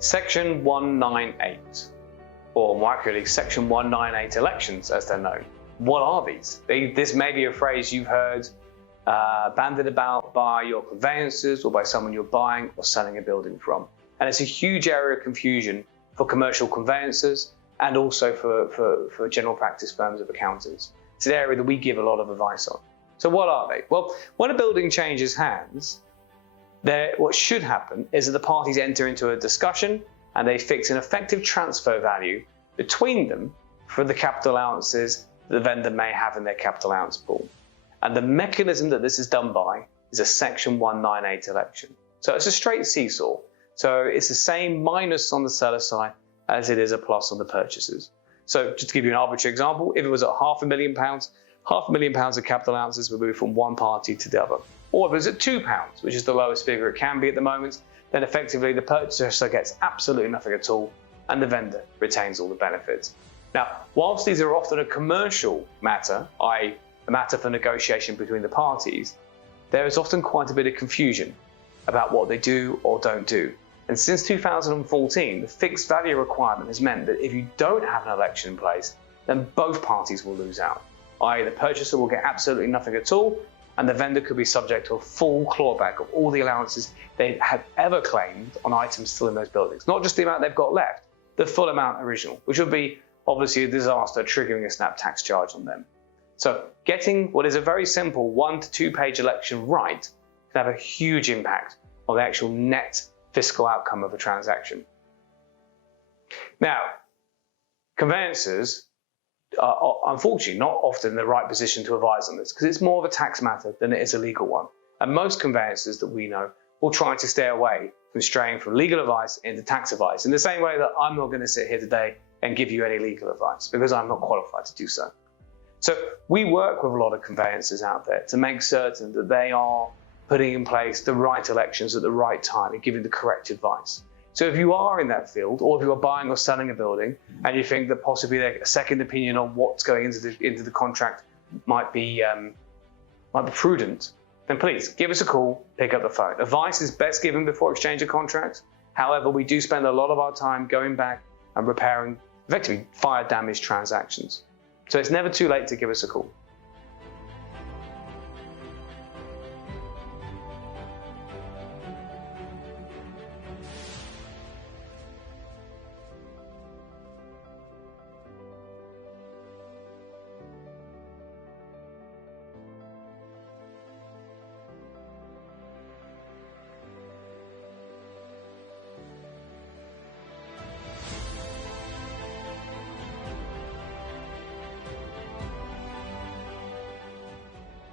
Section 198, or more accurately, Section 198 elections as they're known. What are these? This may be a phrase you've heard bandied about by your conveyancers or by someone you're buying or selling a building from. And it's a huge area of confusion for commercial conveyancers and also for general practice firms of accountants. It's an area that we give a lot of advice on. So what are they? Well, when a building changes hands, what should happen is that the parties enter into a discussion and they fix an effective transfer value between them for the capital allowances the vendor may have in their capital allowance pool. And the mechanism that this is done by is a Section 198 election. So it's a straight seesaw. So it's the same minus on the seller side as it is a plus on the purchasers. So just to give you an arbitrary example, if it was at £500,000, £500,000 of capital allowances would move from one party to the other. Or if it was at £2, which is the lowest figure it can be at the moment, then effectively the purchaser gets absolutely nothing at all and the vendor retains all the benefits. Now, whilst these are often a commercial matter, i.e. a matter for negotiation between the parties, there is often quite a bit of confusion about what they do or don't do. And since 2014, the fixed value requirement has meant that if you don't have an election in place, then both parties will lose out, i.e. the purchaser will get absolutely nothing at all, and the vendor could be subject to a full clawback of all the allowances they had ever claimed on items still in those buildings. Not just the amount they've got left, the full amount original, which would be obviously a disaster, triggering a snap tax charge on them. So getting what is a very simple 1 to 2 page election right can have a huge impact on the actual net fiscal outcome of a transaction. Now, conveyancers are unfortunately not often in the right position to advise on this because it's more of a tax matter than it is a legal one. And most conveyancers that we know will try to stay away from straying from legal advice into tax advice, in the same way that I'm not going to sit here today and give you any legal advice because I'm not qualified to do so. So we work with a lot of conveyancers out there to make certain that they are putting in place the right elections at the right time and giving the correct advice. So if you are in that field, or if you are buying or selling a building and you think that possibly a second opinion on what's going into the contract might be prudent, then please give us a call, pick up the phone. Advice is best given before exchange of contracts. However, we do spend a lot of our time going back and repairing effectively fire damaged transactions. So it's never too late to give us a call.